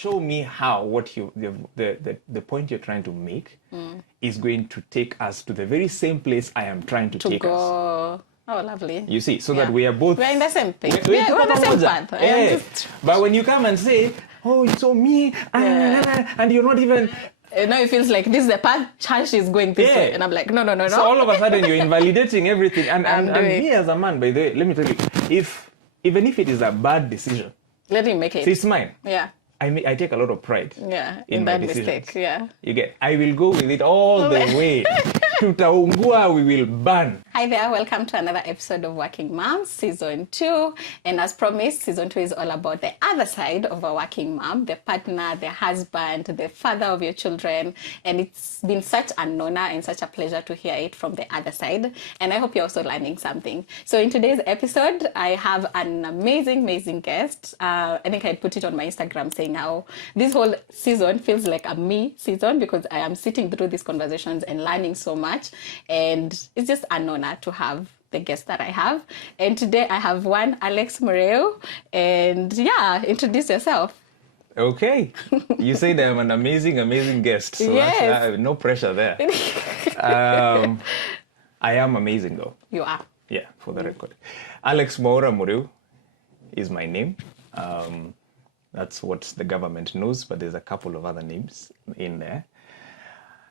show me how the point you're trying to make is going to take us to the very same place I am trying to take us. Oh, lovely. You see, so that we are both... We're in the same page. We're on the same path. Yeah. But when you come and say, oh, it's so me, and you're not even... Now it feels like this is the path Charles is going this way. And I'm like, no. So all of a sudden you're invalidating everything. And me as a man, by the way, let me tell you, even if it is a bad decision, let him make it. It's mine. Yeah. I take a lot of pride in my that decisions. mistake. Yeah. You get, I will go with it all the way. Tutaungua, we will burn. Hi there, welcome to another episode of Working Moms, Season 2. And as promised, Season 2 is all about the other side of a working mom, the partner, the husband, the father of your children. And it's been such an honor and such a pleasure to hear it from the other side. And I hope you're also learning something. So in today's episode, I have an amazing guest. I think I put it on my Instagram saying how this whole season feels like a me season because I am sitting through these conversations and learning so much. And it's just an honor to have the guest that I have. And today I have one, Alex Moreu. And introduce yourself. Okay. You say that I'm an amazing guest. So yes. No pressure there. I am amazing though. You are. Yeah, for the record. Alex Moreu is my name. That's what the government knows, but there's a couple of other names in there.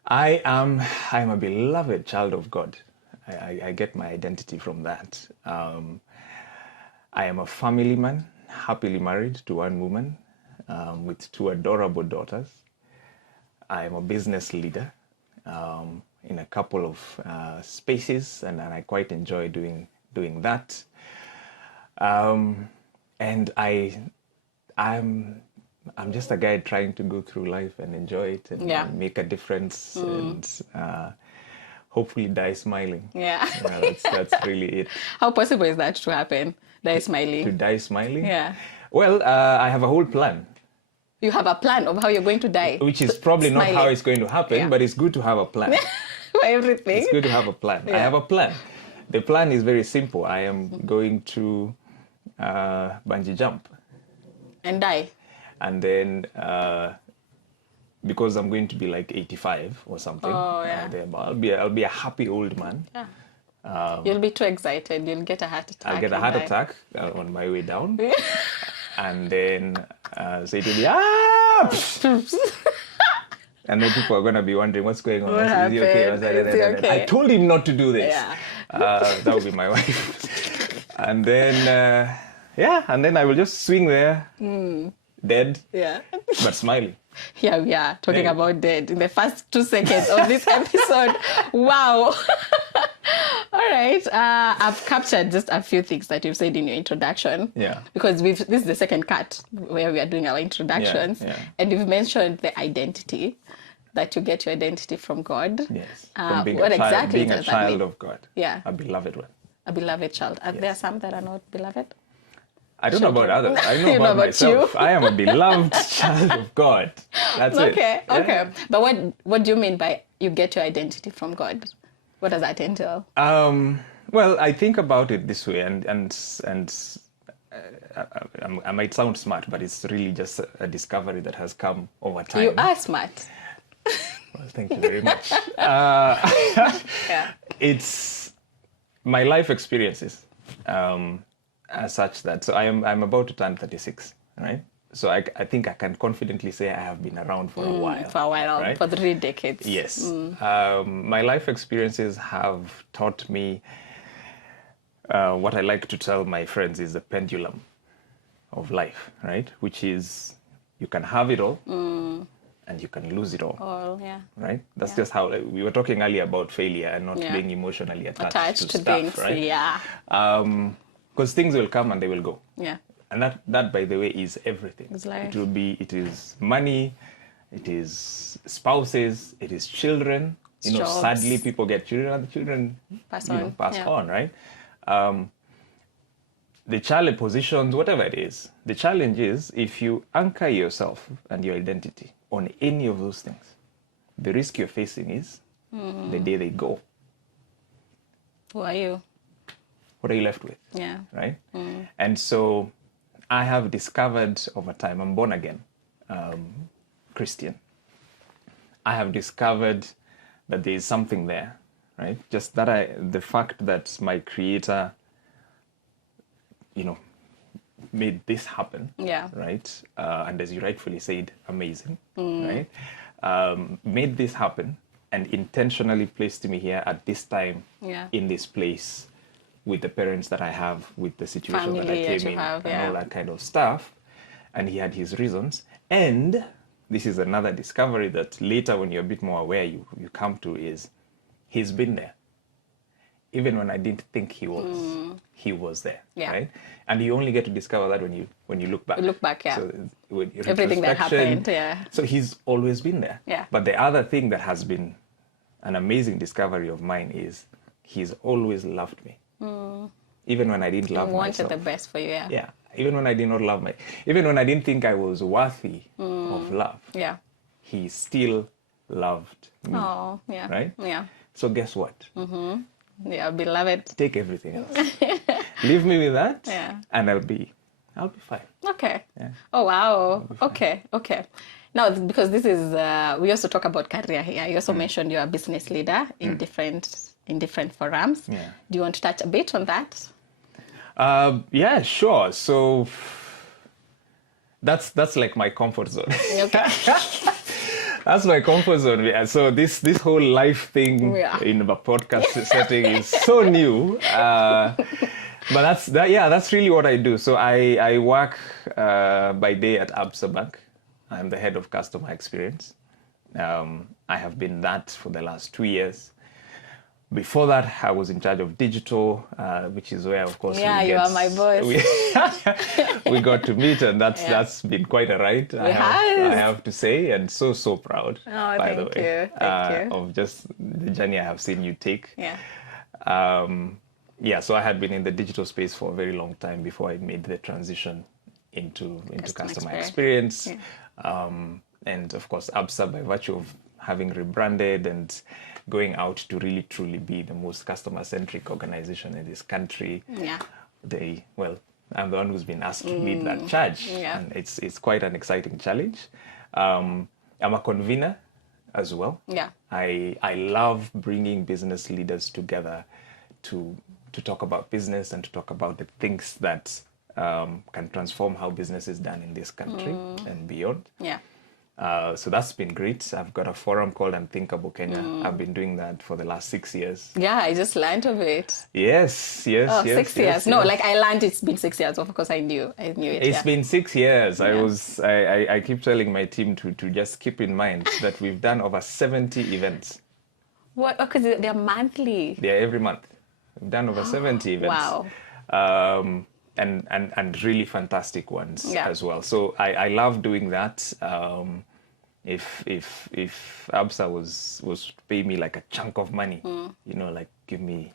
I'm a beloved child of God. I get my identity from that. I am a family man, happily married to one woman with two adorable daughters. I am a business leader in a couple of spaces, and I quite enjoy doing that. And I'm just a guy trying to go through life and enjoy it and make a difference and hopefully die smiling. Yeah. That's really it. How possible is that to happen? Die smiling? To die smiling? Yeah. Well, I have a whole plan. You have a plan of how you're going to die? Which is probably not how it's going to happen, but it's good to have a plan. For everything? It's good to have a plan. Yeah. I have a plan. The plan is very simple. I am going to bungee jump. And die? And then, because I'm going to be like 85 or something, I'll be a happy old man. Yeah. You'll be too excited. You'll get a heart attack. I'll get a heart attack on my way down. And then, so it will be, and then people are going to be wondering what's going on. Is he okay? I told him not to do this. Yeah. That would be my wife. And then, and then I will just swing there. Dead, but smiling. Here we are talking about dead in the first 2 seconds of this episode. Wow. All right. I've captured just a few things that you've said in your introduction. Yeah. Because this is the second cut where we are doing our introductions. Yeah. And you've mentioned the identity, that you get your identity from God. Yes. From being what a child, exactly being does a that child mean? of God. Yeah. A beloved one. A beloved child. Are there some that are not beloved? I don't know about others. I know about myself. I am a beloved child of God. That's it. Okay. But what do you mean by you get your identity from God? What does that entail? Well, I think about it this way, and I might sound smart, but it's really just a discovery that has come over time. You are smart. Well, thank you very much. It's my life experiences. As such that, so I'm about to turn 36, right? So I think I can confidently say I have been around for a while. For a while, right? For 3 decades. Yes. My life experiences have taught me what I like to tell my friends is the pendulum of life, right? Which is you can have it all and you can lose it all. Right? That's just how we were talking earlier about failure and not being emotionally attached to stuff, things, right? Yeah. Because things will come and they will go. Yeah. And that, by the way, is everything. It's life. It is money, it is spouses, it is children. Jobs. Sadly, people get children and the children pass on, right? The challenge positions, whatever it is, the challenge is if you anchor yourself and your identity on any of those things, the risk you're facing is the day they go. Who are you? What are you left with? Yeah. Right? And so I have discovered over time, I'm born again. Christian, I have discovered that there is something there, right? Just that the fact that my creator, made this happen, Yeah. right? And as you rightfully said, amazing, right? Made this happen and intentionally placed me here at this time, in this place, with the parents that I have, with the situation that I came in, and all that kind of stuff. And he had his reasons. And this is another discovery that later, when you're a bit more aware, you come to, is he's been there. Even when I didn't think he was there, right? And you only get to discover that when you look back. Look back, yeah. So with everything that happened, So he's always been there. Yeah. But the other thing that has been an amazing discovery of mine is he's always loved me, even when I didn't love myself. Wanted the best for you, yeah. Yeah. Even when I did not love even when I didn't think I was worthy of love. Yeah. He still loved me. Oh, yeah. Right? Yeah. So guess what? Yeah, beloved. Take everything else. Leave me with that, and I'll be fine. Okay. Yeah. Oh wow. Okay. Now, because this is we also talk about career here. You also mentioned you're a business leader in different forums. Yeah. Do you want to touch a bit on that? Yeah, sure. So that's like my comfort zone. Okay. That's my comfort zone. Yeah. So this whole life thing in a podcast setting is so new. But that's really what I do. So I work by day at Absa Bank. I'm the head of customer experience. I have been that for the last 2 years. Before that, I was in charge of digital, which is where, of course, you are my boss. We got to meet, and that's been quite a ride. I have to say, and so proud. Oh, by the way, thank you. of just the journey I have seen you take. Yeah. So I had been in the digital space for a very long time before I made the transition into customer experience. Yeah. And of course, Absa, by virtue of having rebranded and going out to really truly be the most customer-centric organization in this country. Yeah. I'm the one who's been asked to lead that charge. Yeah. And it's quite an exciting challenge. I'm a convener as well. Yeah. I love bringing business leaders together to talk about business and to talk about the things that can transform how business is done in this country and beyond. Yeah. So that's been great. I've got a forum called Unthinkable Kenya. I've been doing that for the last 6 years. Yeah, I just learned of it. Yes. Oh, 6 years. No, like I learned it's been 6 years. Of course, I knew it. It's been 6 years. I keep telling my team to just keep in mind that we've done over 70 events. What? Because they're monthly. They're every month. We've done over 70 events. Wow. And really fantastic ones as well. So I love doing that. If Absa was to pay me like a chunk of money, like give me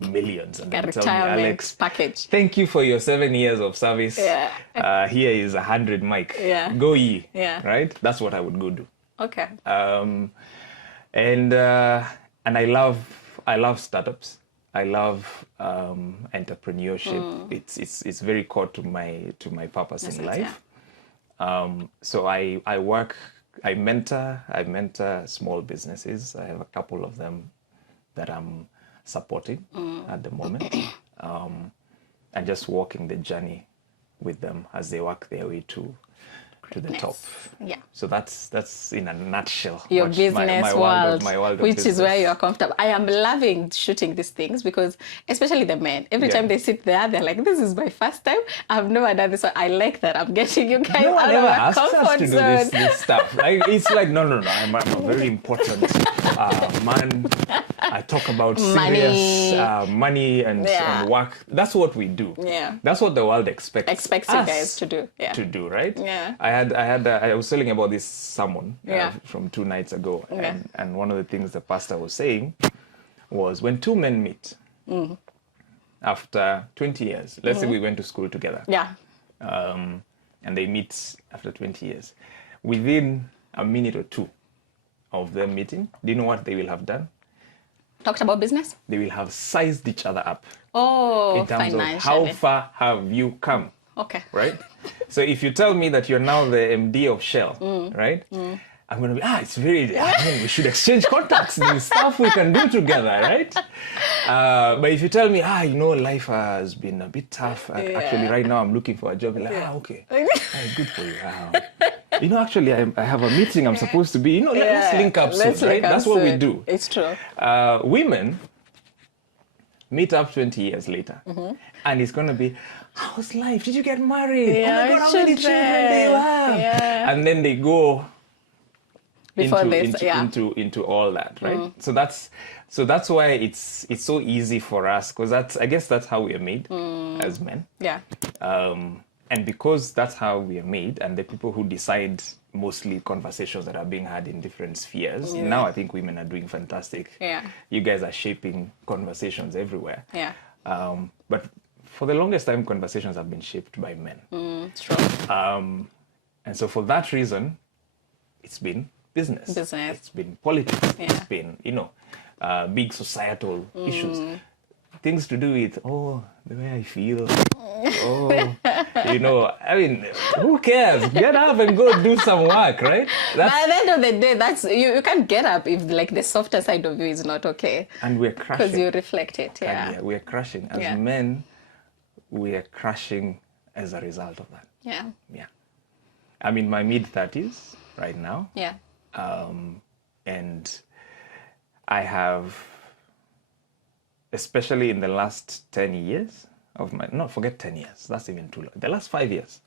millions and then tell me, Alex, package. Thank you for your 7 years of service. Yeah. Here is 100 mic. Yeah. Go ye. Yeah. Right? That's what I would go do. Okay. And I love startups. I love entrepreneurship. It's very core to my purpose in life. Yeah. So I mentor small businesses. I have a couple of them that I'm supporting at the moment, and just walking the journey with them as they work their way to the top. Yeah. So that's in a nutshell your business world, which business. is where you are comfortable. I am loving shooting these things because, especially the men, every time they sit there, they're like, "This is my first time. I've never done this." So I like that. I'm getting you guys no out of your comfort zone. This stuff. Like, it's like no. I'm a very important man. I talk about serious money and work. That's what we do. Yeah. That's what the world expects you guys to do. Yeah. To do, right? Yeah. I was telling about this sermon from 2 nights ago, and one of the things the pastor was saying was when two men meet after 20 years. Let's say we went to school together. Yeah. And they meet after 20 years. Within a minute or two of them meeting, do you know what they will have done? Talked about business? They will have sized each other up. Oh, in terms of how far have you come? Okay. Right? So if you tell me that you're now the MD of Shell, right? I'm going to be, it's really, we should exchange contacts. There's stuff we can do together, right? But if you tell me, life has been a bit tough. Actually, right now I'm looking for a job. Like, okay, good for you. Actually, I have a meeting I'm supposed to be. Let's link up soon, right? That's what we do. It's true. Women meet up 20 years later, and it's going to be, how's life? Did you get married? Yeah, oh my God, how many children do you have? Yeah. And then they go Before into all that, right? So that's why it's so easy for us, because I guess that's how we are made as men. Yeah. And because that's how we are made, and the people who decide mostly conversations that are being had in different spheres. Yeah. Now I think women are doing fantastic. Yeah. You guys are shaping conversations everywhere. Yeah. But for the longest time, conversations have been shaped by men. True. And so for that reason, it's been business. It's been politics. Yeah. It's been, big societal issues. Things to do with, the way I feel. Who cares? Get up and go do some work, right? But at the end of the day, that's you can't get up if the softer side of you is not okay. And we're crashing. Because you reflect it, Yeah, we're crashing. As men, we are crashing as a result of that. Yeah. Yeah. I'm in my mid-30s right now. Yeah. And I have, especially in the last 10 years of forget 10 years, that's even too long. The last 5 years.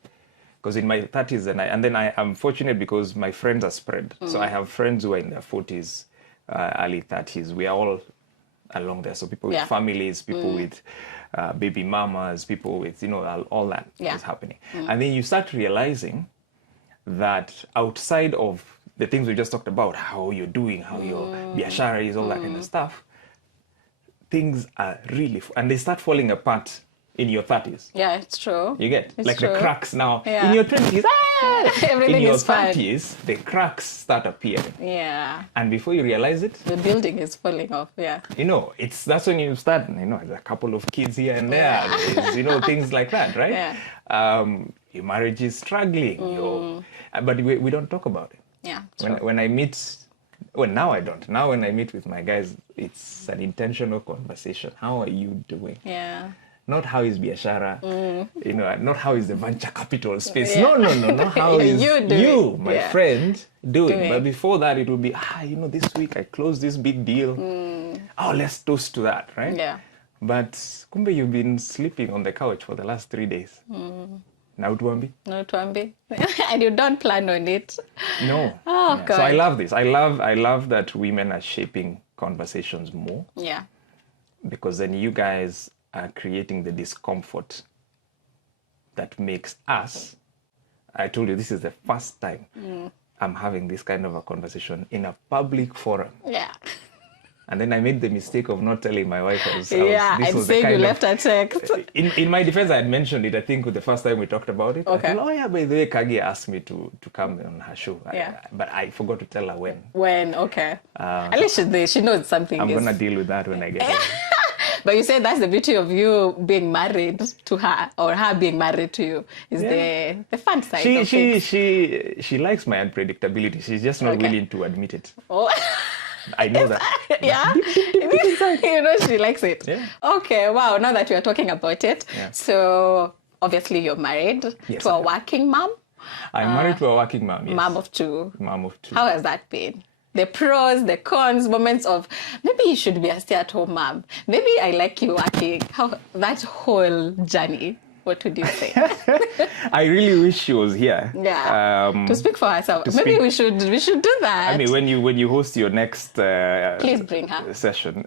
Because in my 30s, and then I'm fortunate because my friends are spread. So I have friends who are in their 40s, early 30s. We are all along there. So people with families, people with baby mamas, people with, all that is happening. And then you start realizing that outside of the things we just talked about, how you're doing, how your biashara is, all that kind of stuff, things are really, and they start falling apart in your 30s. Yeah, it's true. You get? It's like true. the cracks now. Yeah. In your 20s, everything in your is fine. 30s, the cracks start appearing. Yeah. And before you realize it, the building is falling off, yeah. That's when you start, there's a couple of kids here and there, there's, things like that, right? Yeah. Your marriage is struggling, but we don't talk about it. Yeah. When I meet, now I don't. Now when I meet with my guys, it's an intentional conversation. How are you doing? Yeah. Not how is biashara, not how is the venture capital space. Yeah. No. Not how is you, my friend, doing. But before that, it would be, this week I closed this big deal. Let's toast to that, right? Yeah. But kumbe, you've been sleeping on the couch for the last 3 days. Now tuambi? No tuambi. And you don't plan on it. No. Oh, God. So I love this. I love that women are shaping conversations more. Yeah. Because then you guys are creating the discomfort that makes us, I told you this is the first time I'm having this kind of a conversation in a public forum. Yeah. And then I made the mistake of not telling my wife. And saying you left a text. In my defense, I had mentioned it, I think, the first time we talked about it. Okay. I thought, by the way, Kagi asked me to come on her show. Yeah. But I forgot to tell her when. When, okay. At least she knows something. I'm going to deal with that when I get there. But you said that's the beauty of you being married to her, or her being married to you, is the fun side of things. She likes my unpredictability. She's just not willing to admit it. Oh. I know that. Yeah. She likes it. Yeah. Okay, wow. Now that we are talking about it, so obviously you're married to a working mom. I'm married to a working mom, yes. Mom of two. Mom of two. How has that been? The pros, the cons, moments of maybe you should be a stay-at-home mom. Maybe I like you working. How that whole journey. What would you say? I really wish she was here. Yeah. To speak for herself. Maybe we should do that. I mean, when you host your next please bring her session,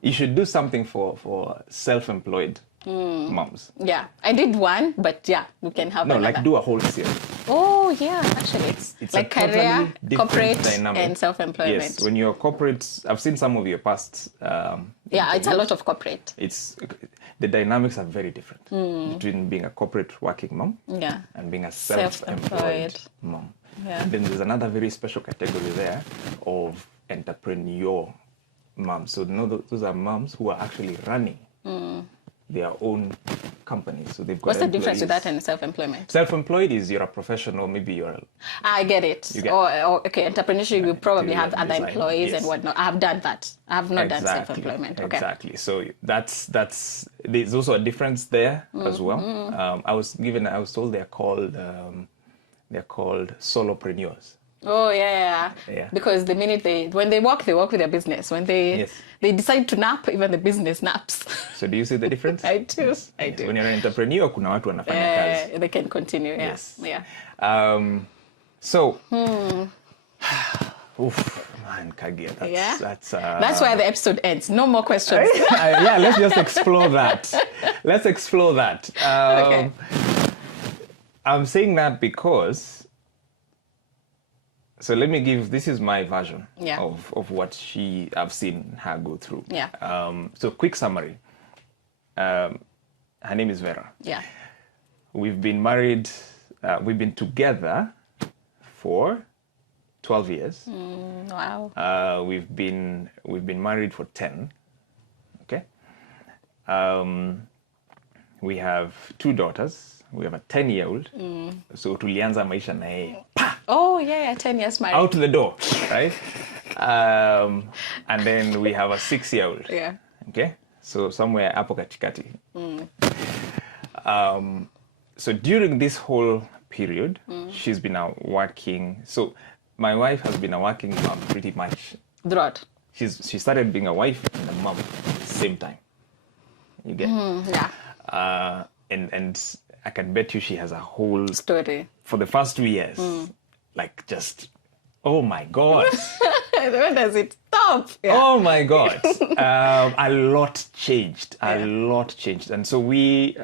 you should do something for self-employed moms. Yeah, I did one, but we can have another. Like do a whole series. Oh yeah, actually, it's like career, corporate, dynamic. And self-employment. Yes, when you're corporate, I've seen some of your past. It's a lot of corporate. The dynamics are very different between being a corporate working mom and being a self-employed mom. Yeah. And then there's another very special category there of entrepreneur moms. So those are moms who are actually running their own companies. So they've got What's the difference with employees. that and self-employment? Self-employed is you're a professional, maybe you're I get it. You get- Okay, entrepreneurship, you probably have other designer, employees and yes. whatnot. I have done that. I have not done Exactly, self-employment. Okay. exactly. So that's there's also a difference there as well. I was told they're called solopreneurs. Oh yeah. Yeah. Because the minute when they work with their business. When they Yes. they decide to nap, even the business naps. So do you see the difference? I do. I Yes. do. When you're an entrepreneur, kuna watu wanafanya kazi. They can continue. Yeah. Yes. Yeah. So, oof, man, Kagia, Yeah? that's where the episode ends. No more questions. yeah, let's just explore that. Let's explore that. Okay. I'm saying that because, so let me give, this is my version Yeah. of what I've seen her go through. Yeah. So quick summary. Her name is Vera. Yeah. We've been married, we've been together for 12 years. Wow. We've been married for 10. Okay. We have 2 daughters. We have a 10-year-old. So tulianza maisha na yeye. Oh yeah, 10 years married. Out the door, right? And then we have a 6-year-old. Yeah. Okay. So somewhere hapo katikati. So during this whole period, she's been out working. So my wife has been a working mom pretty much. Throughout. She started being a wife and a mom at the same time. You get? Yeah. And I can bet you she has a whole Story. for the first 2 years, like just, oh my God. When does it stop? Yeah. Oh my God. A lot changed. A lot changed. And so we,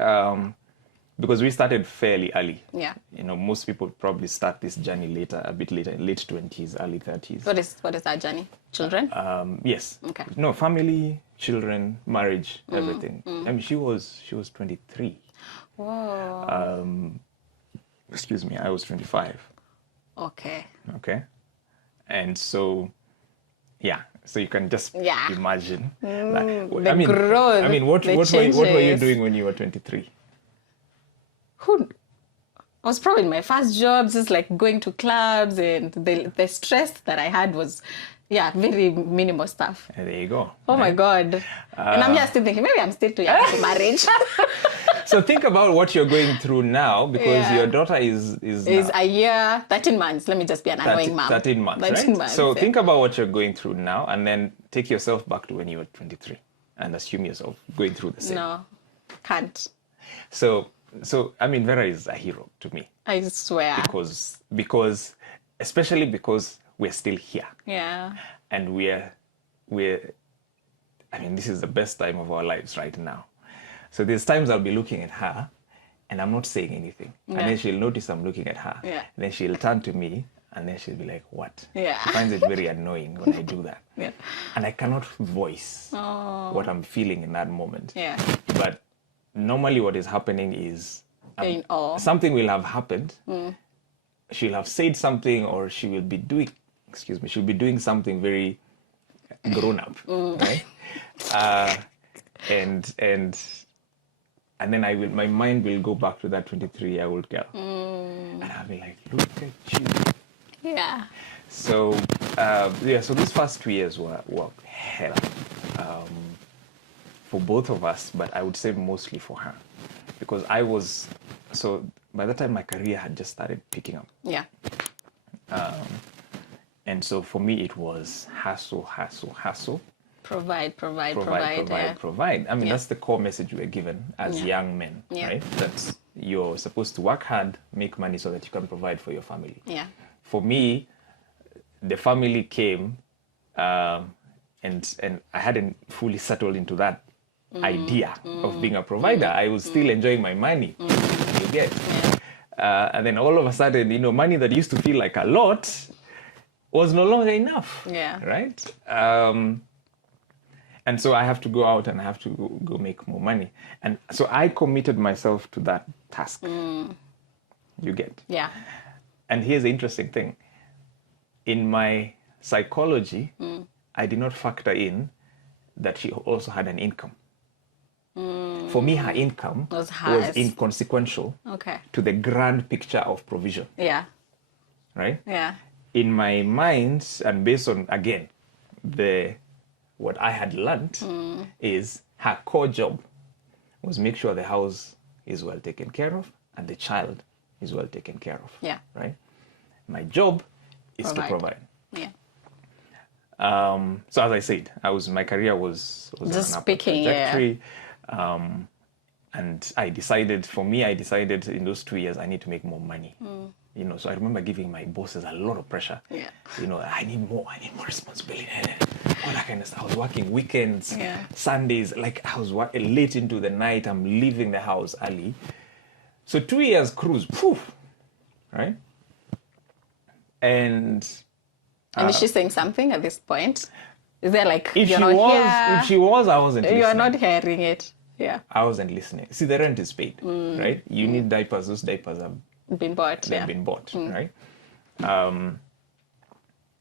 because we started fairly early. Yeah. You know, most people probably start this journey later, a bit later, late 20s, early 30s. What is that journey? Children? Yes. Okay. No, family, children, marriage, everything. I mean, she was 23. Whoa. Excuse me, I was 25. Okay. Okay. And so, yeah. So you can just Yeah. imagine. The growth, I mean, what the were you changes. doing when you were 23? I was probably in my first job, just like going to clubs, and the stress that I had was, very minimal stuff. There you go. Oh my God. And I'm just still thinking, maybe I'm still too young for marriage. So think about what you're going through now, because Yeah. your daughter is now a year, 13 months. Let me just be an annoying mom. 13 months, 13 right? months, So yeah. think about what you're going through now, and then take yourself back to when you were 23 and assume yourself going through the same. No, can't. So I mean, Vera is a hero to me, I swear. because especially because we're still here. Yeah. And we're I mean, this is the best time of our lives right now. So there's times I'll be looking at her and I'm not saying anything. And then she'll notice I'm looking at her. Yeah. And then she'll turn to me and then she'll be like, what? Yeah. She finds it very annoying when I do that. Yeah. And I cannot voice what I'm feeling in that moment. Yeah. But normally what is happening is In awe. something will have happened. She'll have said something, or she will be doing, she'll be doing something very grown up, right? And then my mind will go back to that 23-year-old girl. And I'll be like, look at you. Yeah. So, so these first 2 years were hell for both of us, but I would say mostly for her. Because by the time my career had just started picking up. Yeah. And so for me, it was hustle. Provide. Provide. I mean, that's the core message we're given as young men, right? That you're supposed to work hard, make money so that you can provide for your family. Yeah. For me, the family came, and I hadn't fully settled into that idea of being a provider. I was still enjoying my money. You get? And then all of a sudden, money that used to feel like a lot was no longer enough. Yeah. Right? And so I have to go out and I have to go make more money. And so I committed myself to that task. You get? Yeah. And here's the interesting thing. In my psychology, I did not factor in that she also had an income. For me, her income Was was hers. inconsequential Okay. to the grand picture of provision, Yeah. right? Yeah. In my mind, and based on, again, what I had learned is her core job was make sure the house is well taken care of and the child is well taken care of. Yeah. Right? My job is to Provide. provide. Yeah. So as I said, my career was Just on an upward speaking, yeah. trajectory. And I decided in those 2 years, I need to make more money. You know, so I remember giving my bosses a lot of pressure. Yeah. You know, I need more responsibility, all that kind of stuff. I was working weekends, Yeah. Sundays, like I was working late into the night. I'm leaving the house early. So 2 years cruise, poof, right? And is she saying something at this point? Is there like, if you're she not was, here? if she was, I wasn't listening. You're not hearing it. Yeah. I wasn't listening. See, the rent is paid, right? You need diapers. Those diapers have Been bought. they've Yeah. been bought, right?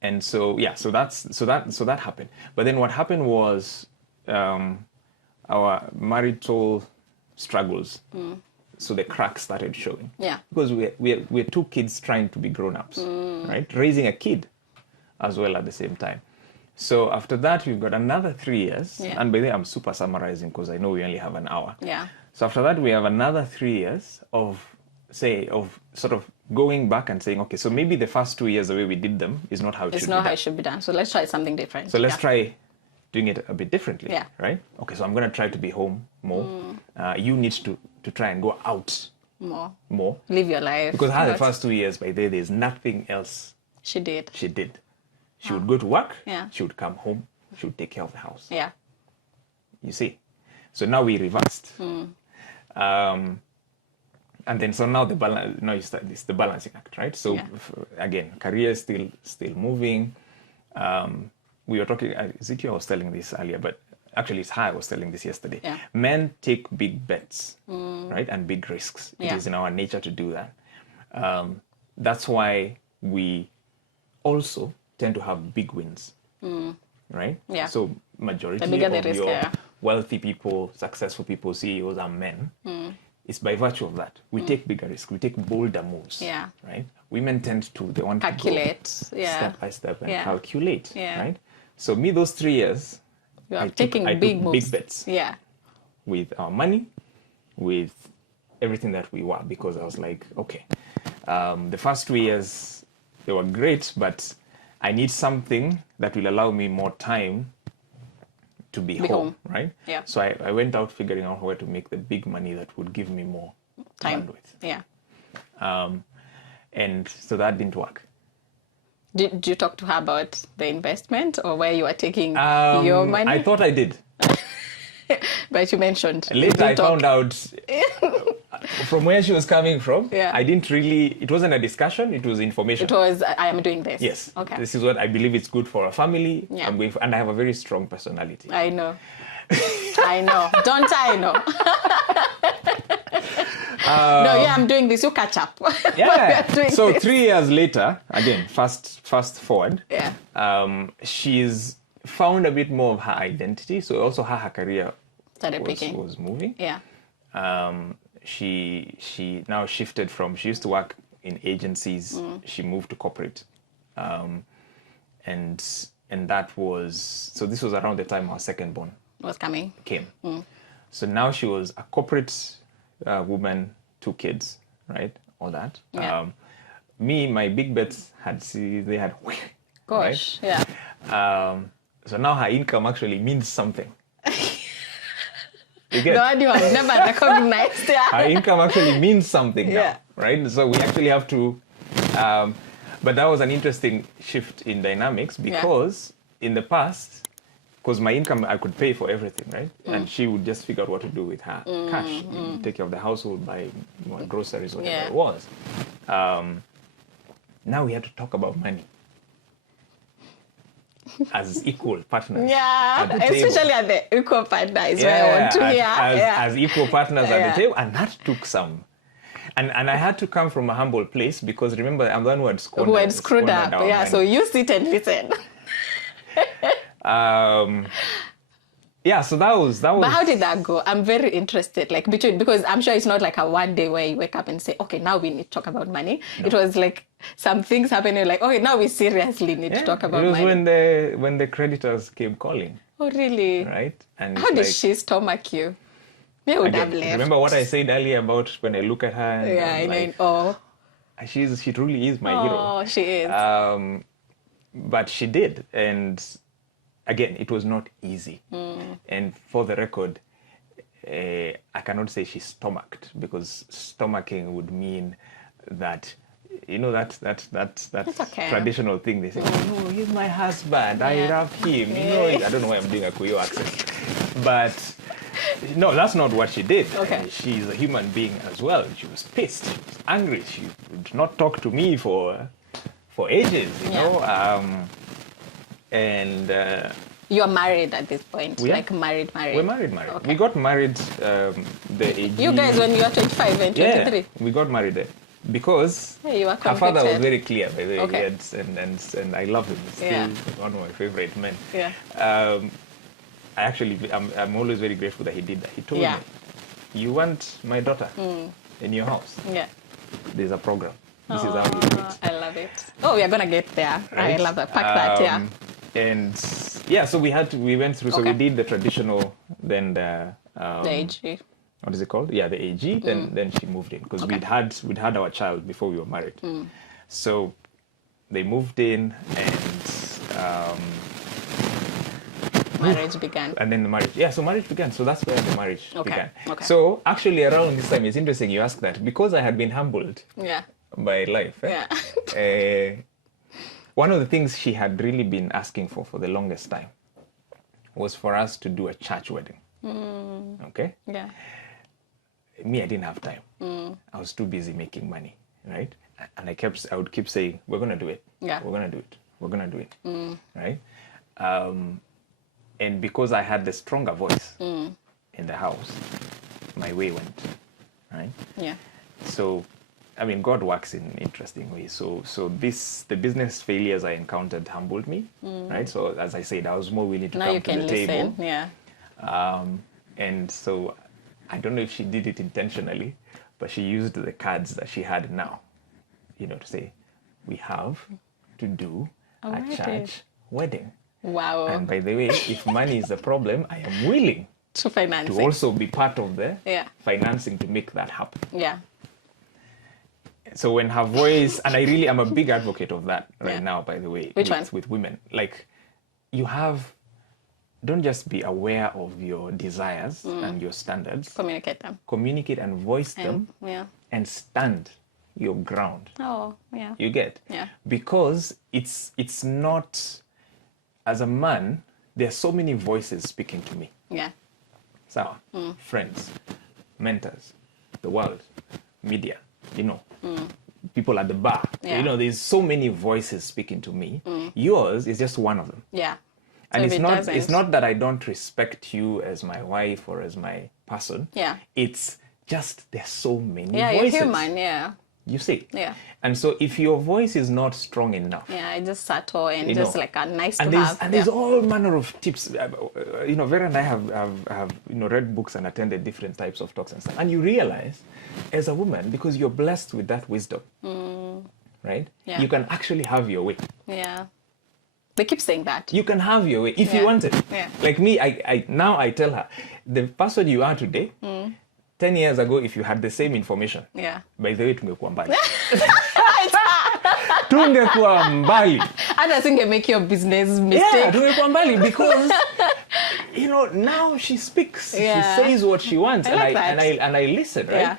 And so yeah, so that happened. But then what happened was our marital struggles. So the cracks started showing. Yeah. Because we're two kids trying to be grown-ups, right? Raising a kid as well at the same time. So after that, we've got another 3 years. Yeah. And by the way, I'm super summarizing because I know we only have an hour. Yeah. So after that, we have another 3 years of sort of going back and saying, okay, so maybe the first 2 years, the way we did them is not how it It's should not be how done. it should be done. So let's try something different. So let's Yeah. try doing it a bit differently, Yeah. right? Okay, so I'm going to try to be home more. You need to try and go out more. Live your life. Because her the But first 2 years, by there, there's nothing else she did. she did. She would go to work. Yeah. She would come home. She would take care of the house. Yeah. You see? So now we reversed. And then so now the balance. Now it's the balancing act, right? So Yeah. Again, career is still moving. We were talking. Ezekiel was telling this earlier, but actually it's her I was telling this yesterday. Yeah. Men take big bets, right, and big risks. It Yeah. is in our nature to do that. That's why we also tend to have big wins, right? Yeah. So majority The bigger of the risk, your yeah. wealthy people, successful people, CEOs are men. It's by virtue of that. We take bigger risks. We take bolder moves. Yeah. Right? Women tend to, they want Calculate. to go Yeah. step by step and Yeah. calculate. Yeah. Right? So me, those 3 years, You are I took taking big moves. big bets Yeah. with our money, with everything that we were, because I was like, okay, the first 2 years, they were great, but I need something that will allow me more time to be home, right? Yeah. So I went out figuring out where to make the big money that would give me more Time. bandwidth. Yeah. And so that didn't work. Did you talk to her about the investment or where you were taking Um, your money? I thought I did. But you mentioned. you Later, I didn't talk. found out from where she was coming from. Yeah. I didn't really, it wasn't a discussion, it was information. It was, I am doing this. Yes. Okay. This is what I believe it's good for a family. Yeah. I'm going for, and I have a very strong personality. I know. I know. Don't I know? No, yeah, I'm doing this. You catch up. Yeah. We are doing So this. 3 years later, again, fast forward. Yeah. She's found a bit more of her identity. So also her career Started picking. was moving. Yeah. She now shifted from, she used to work in agencies. She moved to corporate. And that was, so this was around the time our second born Was coming. came. So now she was a corporate woman, 2 kids, right? All that. Yeah. Me, my big bets they had, Gosh. Yeah. so now her income actually means something. You get? The one you have never recognized. Yeah. Her income actually means something now, Yeah. right? So we actually have to, but that was an interesting shift in dynamics because in the past, because my income, I could pay for everything, right? And she would just figure out what to do with her cash, take care of the household, buy groceries, whatever Yeah. it was. Now we had to talk about money as equal partners. Yeah. at the table. Especially at the equal partner is where I want to hear. As equal partners at Yeah. the table, and that took some. And I had to come from a humble place because remember, I'm the one who had squandered, Who had screwed up. squandered our Yeah. money. So you sit and listen. yeah, so that was But how did that go? I'm very interested, like because I'm sure it's not like a one day where you wake up and say, okay, now we need to talk about money. No. It was like some things happening, like, okay, now we seriously need to talk about money. It was when the creditors came calling. Oh, really? Right? And how did she stomach you? You would have left. Remember what I said earlier about when I look at her? And I know. She truly is my hero. Oh, she is. But she did, and again, it was not easy. And for the record, I cannot say she stomached, because stomaching would mean that, that's okay. traditional thing. They say, oh no, he's my husband. I love him. I don't know why I'm doing a Kuyo accent, but no, that's not what she did. Okay. She's a human being as well. She was pissed. She was angry. She would not talk to me for ages. You know. And you're married at this point, married. We're married. Okay. We got married the AG. You guys, when you were 25 and 23? Yeah, we got married there because her father was very clear, by the way. Okay. And I love him. He's still one of my favorite men. Yeah. I'm always very grateful that he did that. He told me, you want my daughter in your house? Yeah. There's a program. This is how you do it. I love it. Oh, we are going to get there. Right? I love that. Pack that, And so we went through, so we did the traditional, then the AG. What is it called? Yeah, the AG, then she moved in, because we'd had our child before we were married. So they moved in, and marriage began. And then the marriage. Yeah, so marriage began. So that's where the marriage began. Okay. So actually around this time, it's interesting you ask that, because I had been humbled by life. One of the things she had really been asking for the longest time was for us to do a church wedding. Okay? Yeah. Me, I didn't have time. I was too busy making money, right? And I would keep saying, we're going to do it. Yeah. We're going to do it. We're going to do it. Right? And because I had the stronger voice in the house, my way went, right? Yeah. So, I mean, God works in interesting ways. So the business failures I encountered humbled me, right? So as I said, I was more willing to come to the table. Yeah. And so I don't know if she did it intentionally, but she used the cards that she had now, to say, we have to do a church wedding. Wow. And by the way, if money is a problem, I am willing to finance to also be part of the financing to make that happen. Yeah. So when her voice, and I really am a big advocate of that now, by the way. With women. Like, don't just be aware of your desires and your standards. Communicate them. Communicate and voice them. Yeah. And stand your ground. Oh, yeah. You get? Yeah. Because it's not, as a man, there are so many voices speaking to me. Yeah. So, friends, mentors, the world, media, people at the bar. Yeah. There's so many voices speaking to me. Yours is just one of them. Yeah. So and it's not that I don't respect you as my wife or as my person. Yeah. It's just there's so many voices. Yeah, you're human, yeah. You see? Yeah. And so if your voice is not strong enough. Yeah, it's just subtle and just like a nice to have. And there's all manner of tips. Vera and I have read books and attended different types of talks and stuff. And you realize, as a woman, because you're blessed with that wisdom, right? Yeah. You can actually have your way. Yeah. They keep saying that. You can have your way if you want it. Yeah. Like me, now I tell her, the person you are today, 10 years ago, if you had the same information, by the way, tungekuwa mbali. Tungekuwa mbali. And I think I make your business mistake. Yeah, tungekuwa mbali because, now she speaks. Yeah. She says what she wants, and I listen, right?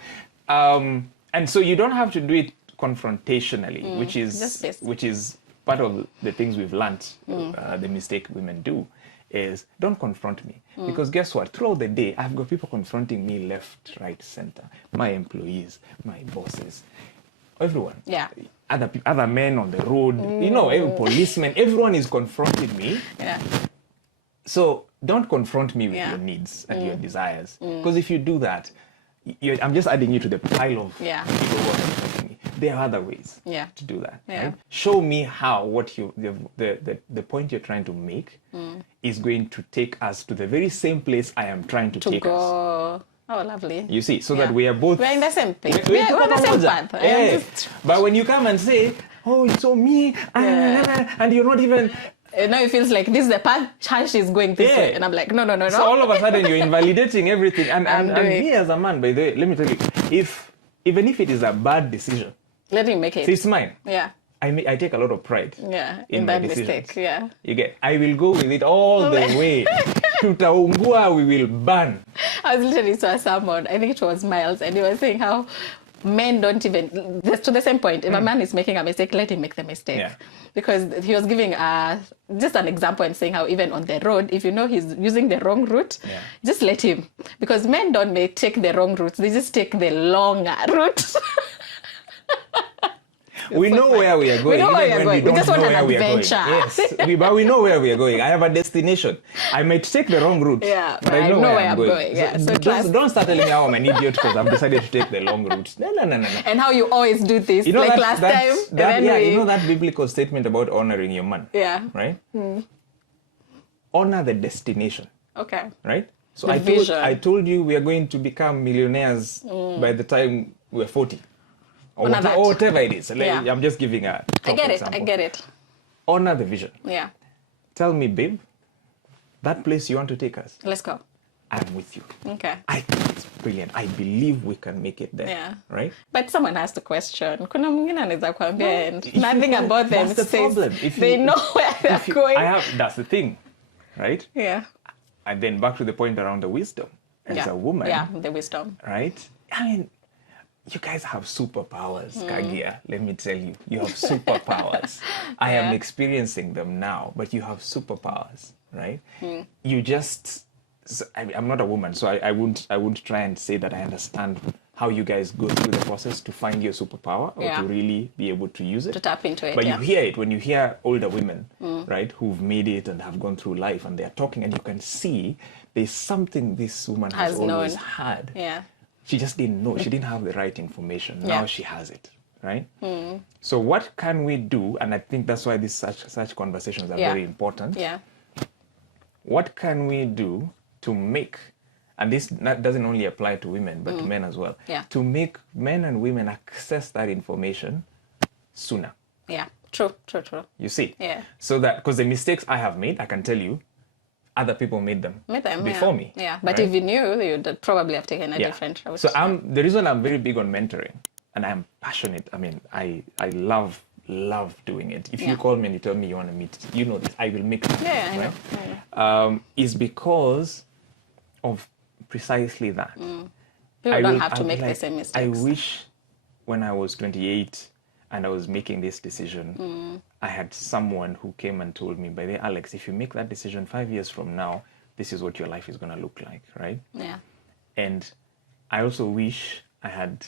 Yeah. And so you don't have to do it confrontationally, which is part of the things we've learned, the mistake women do. Is don't confront me. Because guess what? Throughout the day, I've got people confronting me left, right, center. My employees, my bosses, everyone. Yeah. Other men on the road, every policeman, everyone is confronting me. Yeah. So don't confront me with your needs and your desires. Because if you do that, I'm just adding you to the pile of people who are confronting me. there are other ways Yeah. to do that. Yeah. Right? Show me how what you the point you're trying to make is going to take us to the very same place I am trying to take us. Go. Oh, lovely. You see, so that we are both... We're in the same place. We're We're the same path. Yeah. But when you come and say, oh, it's so me, and you're not even... Now it feels like this is the path Chash is going this way. And I'm like, no. So all of a sudden you're invalidating everything. And doing. me as a man, by the way, let me tell you, even if it is a bad decision, let him make it. see, it's mine. Yeah. I take a lot of pride in my that decisions. mistake. Yeah. You get, I will go with it all the way. Tutaungua, we will burn. I was listening to a sermon, I think it was Miles, and he was saying how men don't even, to the same point, if a man is making a mistake, let him make the mistake. Yeah. Because he was giving just an example and saying how even on the road, if you know he's using the wrong route, just let him. Because men don't take the wrong route, they just take the longer route. We know where we are going. We know where we are going. We just want an adventure. Yes, but we know where we are going. I have a destination. I might take the wrong route. Yeah, but I know where I'm going. Yeah, so don't start telling me how I'm an idiot because I've decided to take the long route. No. And how you always do this, you know, like last time. You know that biblical statement about honoring your man. Yeah. Right. Honor the destination. Okay. Right. So vision. I told you we are going to become millionaires by the time we're 40. Or whatever it is. I'm just giving a example. I get it. Honor the vision. Yeah. Tell me, babe, that place you want to take us, let's go. I'm with you. Okay. I think it's brilliant. I believe we can make it there. Yeah. Right? But someone has to question. Kuna mwingine anaweza kuambia and nothing about them that's the problem. They know where they're going. That's the thing. Right? Yeah. And then back to the point around the wisdom. As a woman. Yeah, the wisdom. Right? I mean, you guys have superpowers, Kagia. Let me tell you, you have superpowers. I am experiencing them now, but you have superpowers, right? You just, I'm not a woman, so I wouldn't try and say that I understand how you guys go through the process to find your superpower or to really be able to use it. To tap into it, But you hear it when you hear older women, right, who've made it and have gone through life and they're talking and you can see there's something this woman has always had. Yeah. She just didn't know. She didn't have the right information. Now she has it, right? So what can we do? And I think that's why such conversations are very important. Yeah. What can we do to make, and this doesn't only apply to women, but to men as well, to make men and women access that information sooner? Yeah, true. You see? Yeah. So that, because the mistakes I have made, I can tell you, other people made them before me. Yeah, but if you knew, you'd probably have taken a different route. So the reason I'm very big on mentoring, and I'm passionate, I mean, I love doing it. If you call me and you tell me you want to meet, you know this, I will make it. Yeah, I know. Is because of precisely that. People don't have to make the same mistakes. I wish when I was 28 and I was making this decision, I had someone who came and told me, by the way, Alex, if you make that decision 5 years from now, this is what your life is going to look like, right? Yeah. And I also wish I had,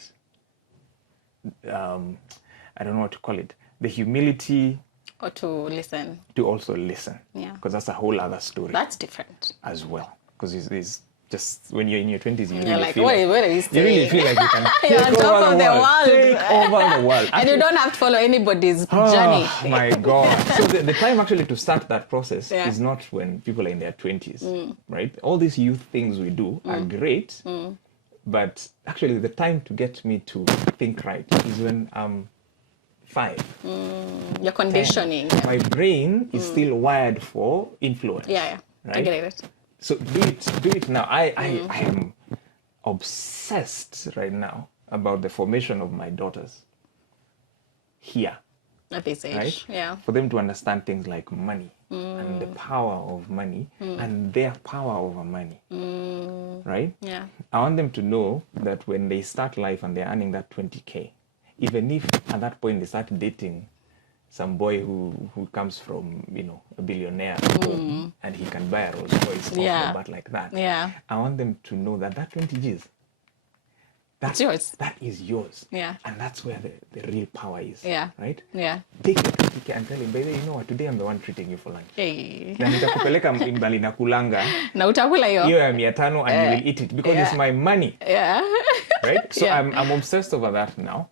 I don't know what to call it, the humility. Or to listen. To also listen. Yeah. Because that's a whole other story. That's different. As well. Because it's just, when you're in your 20s, you really feel like, what are you saying? You really feel like you can you're on top of the world. Take over the world. And you don't have to follow anybody's journey. Oh my God. So the time actually to start that process is not when people are in their 20s, right? All these youth things we do are great, but actually the time to get me to think right is when I'm 5. You're conditioning. 10. My brain is still wired for influence. Yeah. Right? I get it. So do it now. I am obsessed right now about the formation of my daughters here. At this age, right? Yeah. For them to understand things like money and the power of money and their power over money, right? Yeah. I want them to know that when they start life and they're earning that 20K, even if at that point they start dating some boy who comes from, a billionaire home and he can buy a Rolls Royce off the bat like that. Yeah. I want them to know that 20 G's, that's yours. That is yours. Yeah. And that's where the real power is. Yeah. Right? Yeah. Take it 20K and tell him, baby, you know what, today I'm the one treating you for lunch. Hey. Na nitakupeleka mbali na kulanga. Na utakula hiyo. Hiyo ya 500 and you will eat it because it's my money. Yeah. Right? So I'm obsessed over that now.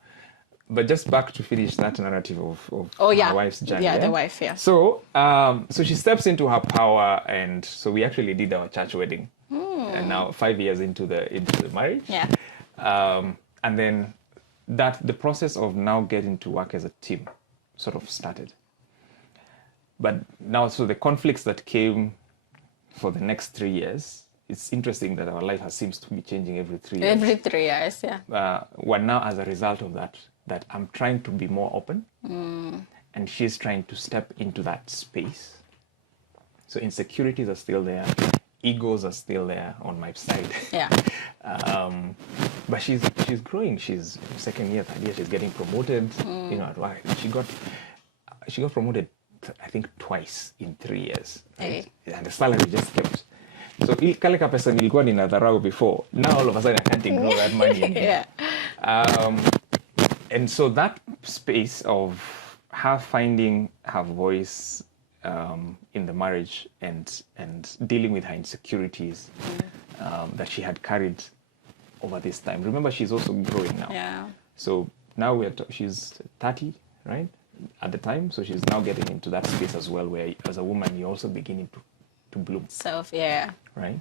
but just back to finish that narrative of Oh yeah, my wife's journey. yeah, the wife, yeah. So, so she steps into her power, and so we actually did our church wedding, and now 5 years into the marriage. Yeah. And then the process of now getting to work as a team sort of started. But now, so the conflicts that came for the next 3 years, it's interesting that our life seems to be changing every 3 years. Every 3 years, yeah. Well, now as a result of that I'm trying to be more open, and she's trying to step into that space. So insecurities are still there, egos are still there on my side. Yeah. But she's growing. She's second year, third year. She's getting promoted. You know, at work. She got promoted, I think, twice in 3 years. Right? Hey. And the salary just kept. So kale ka pesa nilikuwa ninadharau before. Now all of a sudden I can't ignore that money anymore. Yeah. And so that space of her finding her voice in the marriage and dealing with her insecurities that she had carried over this time. Remember, she's also growing now. Yeah. So now she's 30, right? At the time, so she's now getting into that space as well, where as a woman you're also beginning to bloom. Self, yeah. Right?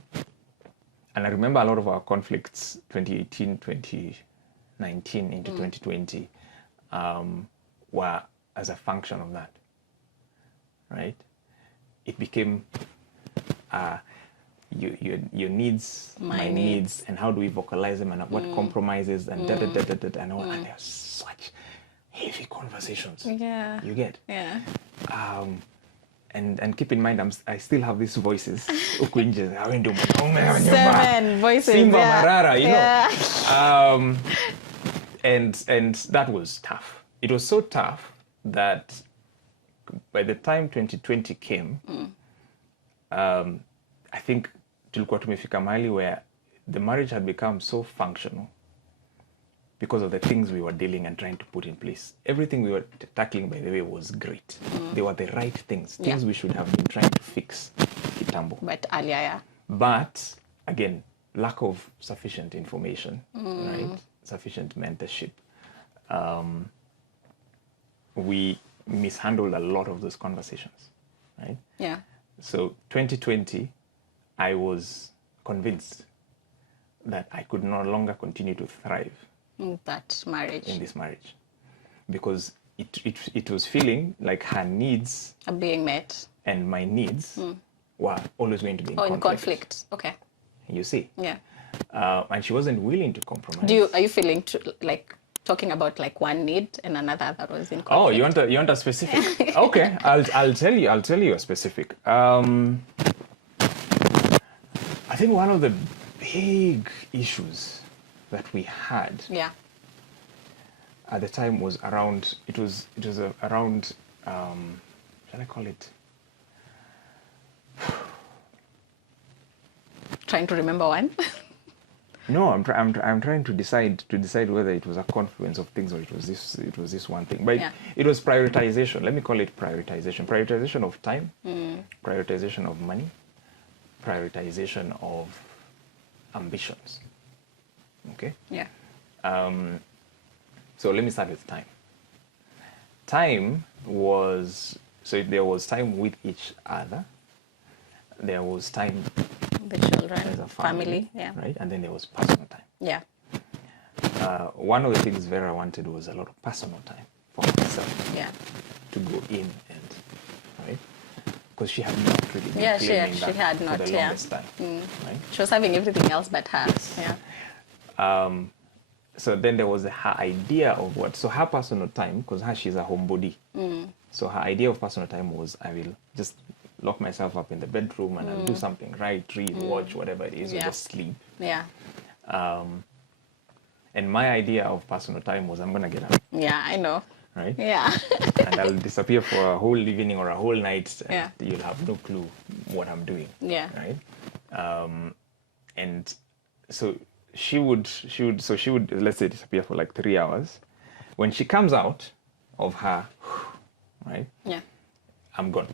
And I remember a lot of our conflicts, 2018, 2019 into 2020, were as a function of that. Right? It became your needs, my needs, and how do we vocalize them, and what compromises, and and all. And there's such heavy conversations. Yeah. You get? Yeah. And keep in mind, I still have these voices. 7 voices. Simba yeah. Marara, you know. Yeah. And that was tough. It was so tough that by the time 2020 came, I think tulikuwa tumefika mahali where the marriage had become so functional because of the things we were dealing and trying to put in place. Everything we were tackling, by the way, was great. They were the right things we should have been trying to fix kitambo. But earlier, yeah. But again, lack of sufficient information, right? Sufficient mentorship. We mishandled a lot of those conversations, right? Yeah. So 2020, I was convinced that I could no longer continue to thrive in that marriage, in this marriage, because it was feeling like her needs are being met, and my needs were always going to be in conflict. Okay. You see. Yeah. And she wasn't willing to compromise. Are you feeling talking about like one need and another that was in conflict? Oh, you want a specific? Okay, I'll tell you a specific. I think one of the big issues that we had at the time was around around shall I call it, trying to remember one. No, I'm trying to decide whether it was a confluence of things or it was this one thing. But it was prioritization. Let me call it prioritization. Prioritization of time, prioritization of money, prioritization of ambitions. Okay? Yeah. So let me start with time. Time was, so there was time with each other. There was time the children, as a family, yeah. Right? And then there was personal time. Yeah. One of the things Vera wanted was a lot of personal time for herself. Yeah. To go in and, right? Because she had not really been she claiming had that not, for the longest time. Right? She was having everything else but her. Yes. Yeah. So then there was her idea of what, so her personal time, because she's a homebody. So her idea of personal time was, I will just lock myself up in the bedroom and I'll do something, read, watch, whatever it is, or just sleep. Yeah. And my idea of personal time was, I'm going to get up. Yeah, I know. Right? Yeah. And I'll disappear for a whole evening or a whole night, and Yeah. you'll have no clue what I'm doing. Yeah. Right? And so she would, let's say, disappear for like 3 hours. When she comes out of her, right? Yeah. I'm gone.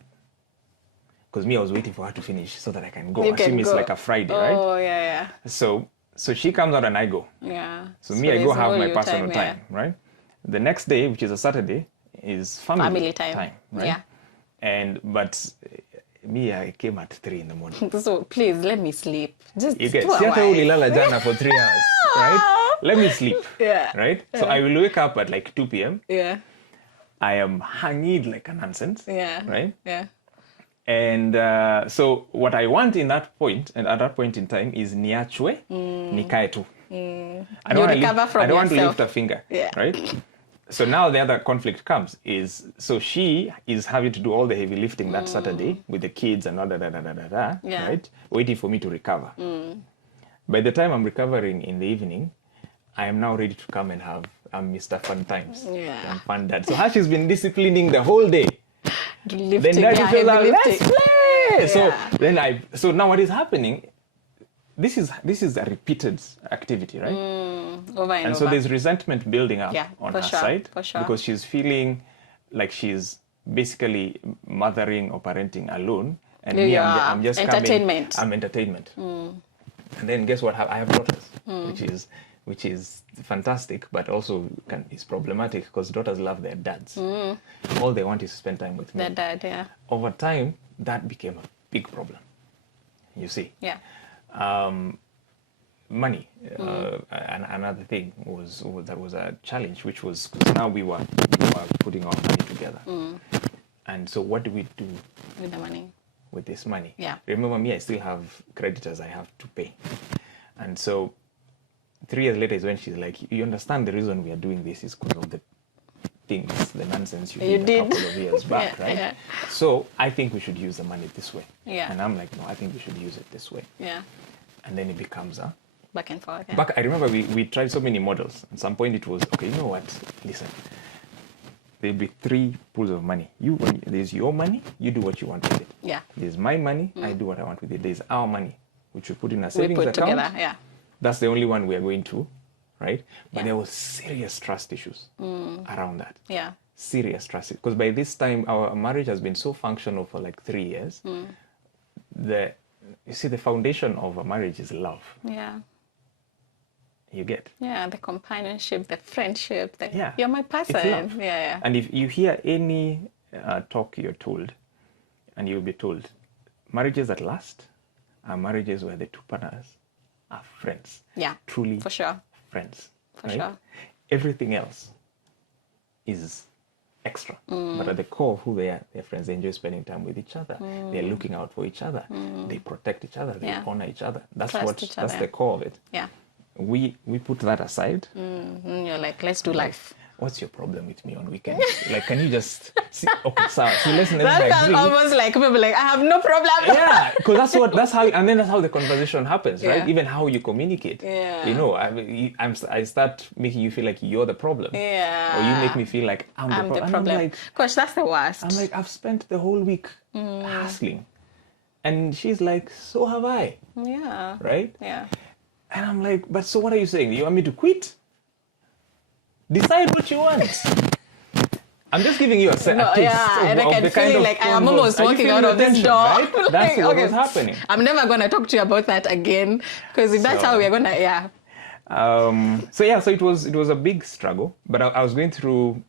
Because I was waiting for her to finish so that I can go. You Assume can it's go. like a Friday, right? Oh, yeah. So she comes out and I go. Yeah. So me, I go there's have all my your personal time, yeah. right? The next day, which is a Saturday, is family time. right? Yeah. But me, I came at 3 in the morning. So please let me sleep. Just You get 2 si hata hours. ulilala jana for 3 hours, right? Let me sleep. Yeah. Right? So I will wake up at like 2 p.m. Yeah. I am hanging like a nonsense. Yeah. Right? Yeah. And so what I want in that point, and at that point in time, is niachwe, nikae tu. I don't, recover from I don't want to yourself. lift a finger, Yeah. right? So now the other conflict comes is, so she is having to do all the heavy lifting that Saturday with the kids and all Yeah. right? Waiting for me to recover. By the time I'm recovering in the evening, I am now ready to come and have Mr. Fun Times. Yeah. I'm fun dad. So she's been disciplining the whole day. Lifting, Then daddy feels like, let's play. Yeah. So now what is happening? This is a repeated activity, right? Over and so over. there's resentment building up on her side for sure. because she's feeling like she's basically mothering or parenting alone, and me, I'm just entertainment. I'm entertainment. And then guess what? I have daughters, which is fantastic, but also is problematic because daughters love their dads. All they want is to spend time with me. Their dad, yeah. Over time, that became a big problem. You see. Yeah. Money, and another thing was that was a challenge, which was now we were putting our money together. And so what do we do with the money? With this money? Yeah. Remember me, I still have creditors I have to pay. And so 3 years later is when she's like, you understand the reason we are doing this is because of the things, the nonsense you did a couple of years back, yeah, right? Yeah. So I think we should use the money this way. Yeah. And I'm like, no, I think we should use it this way. Yeah. And then it becomes a back and forth. Yeah. I remember we tried so many models. At some point it was, okay, you know what, listen, there'll be 3 pools of money. There's your money, you do what you want with it. Yeah. There's my money, I do what I want with it. There's our money, which we put in a savings account. Together, yeah. That's the only one we are going to, right? But there was serious trust issues around that. Yeah. Serious trust. Because by this time, our marriage has been so functional for like 3 years. You see, the foundation of a marriage is love. Yeah. You get? Yeah, the companionship, the friendship. Yeah. You're my person. It's love. Yeah. And if you hear any talk you're told, and you'll be told, marriages that last are marriages where the 2 partners are friends. Yeah. Truly. For sure. Friends. For sure. Everything else is extra. But at the core of who they are, they're friends. They enjoy spending time with each other. They're looking out for each other. They protect each other. They honor each other. That's that's the core of it. Yeah. We put that aside. You're like, let's do life. What's your problem with me on weekends? Like, can you just see? Okay, sorry. So let's never That sounds agree. almost like people like, I have no problem. Yeah, because that's how, and then that's how the conversation happens, right? Yeah. Even how you communicate. Yeah. You know, I start making you feel like you're the problem. Yeah. Or you make me feel like I'm the problem. problem. I'm like, gosh, that's the worst. I'm like, I've spent the whole week hustling, and she's like, so have I. Yeah. Right? Yeah. And I'm like, but so what are you saying? You want me to quit? Decide what you want. I'm just giving you a taste and I can the feel kind of like I am almost walking out of this door. Right? That's like, what was happening. I'm never going to talk to you about that again, because if that's how we're going to, yeah. So it was a big struggle, but I was going through,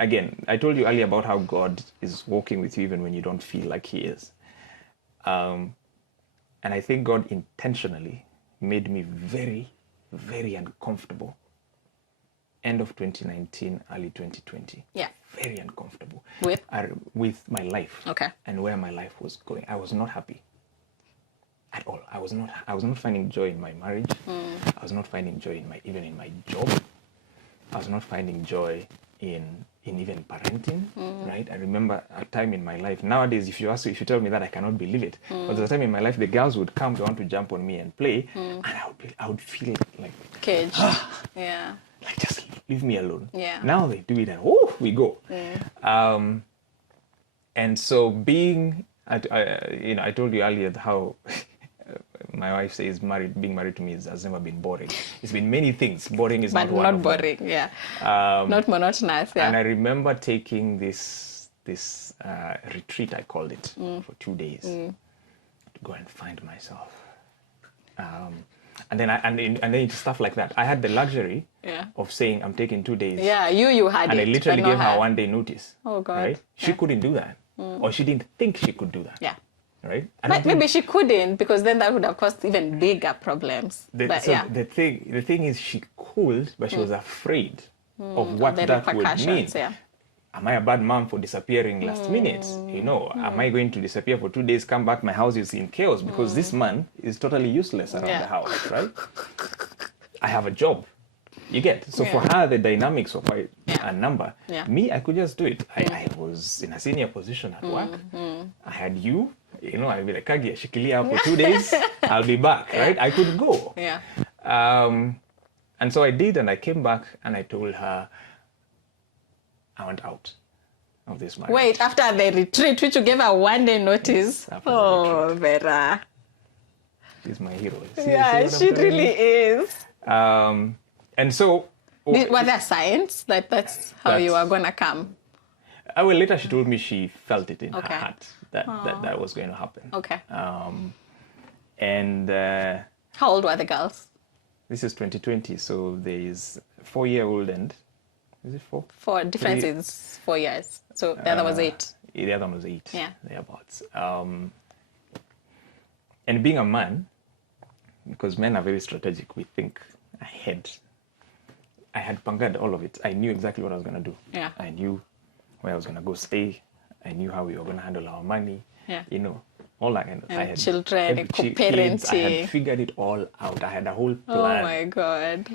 again, I told you earlier about how God is walking with you even when you don't feel like he is. And I think God intentionally made me very, very uncomfortable. End of 2019, early 2020. Yeah. Very uncomfortable. With my life. Okay. And where my life was going. I was not happy at all. I was not finding joy in my marriage. I was not finding joy even in my job. I was not finding joy in even parenting, right? I remember a time in my life. Nowadays, if you tell me that, I cannot believe it. But there's a time in my life, the girls would come to want to jump on me and play, and I would feel like caged. Yeah. Like, just leave me alone. Yeah. Now they do it and we go. And so I told you earlier how my wife says being married to me has never been boring. It's been many things. Boring is not one of them. But not boring, yeah. Not monotonous, yeah. And I remember taking this retreat, I called it, for 2 days to go and find myself. And then it's stuff like that. I had the luxury Yeah. of saying I'm taking 2 days. Yeah, you had And it. I literally but not gave her her. 1 day notice. Oh, God. Right? She Yeah. couldn't do that. Or she didn't think she could do that. Yeah. Right? I don't But think maybe she couldn't, because then that would have caused even bigger problems. But yeah. the thing is she could, but she was afraid of what the that would mean. repercussions, yeah. Am I a bad mom for disappearing last minute? You know, am I going to disappear for 2 days, come back, my house is in chaos because this man is totally useless around Yeah. the house, right? I have a job. You get. So for Yeah. her, the dynamics of a number. Yeah. Me, I could just do it. I was in a senior position at work. I had you know, I'd be like, Kagia, shikilia for 2 days, I'll be back, right? I could go. Yeah. And so I did, and I came back and I told her I went out of this marriage. Wait, after the retreat, which you gave a 1 day notice. After the Oh, Vera. She's my hero. Yeah, what I'm she telling really is. you? And so... Were there signs that that's how you That's- were going to come? Well, later she told me she felt it in Okay. her heart that was going to happen. Okay. And How old were the girls? this is 2020, so there is 4-year-old and... Is it 4? For difference is 4 years. So the other was 8. The other one was 8. Yeah. Thereabouts. And being a man, because men are very strategic, we think ahead. I had pangad all of it. I knew exactly what I was going to do. Yeah. I knew where I was going to go stay. I knew how we were going to handle our money. Yeah. You know, all that kind of And I had children, kids, I co-parenting. had figured it all out. I had a whole Oh plan. my God.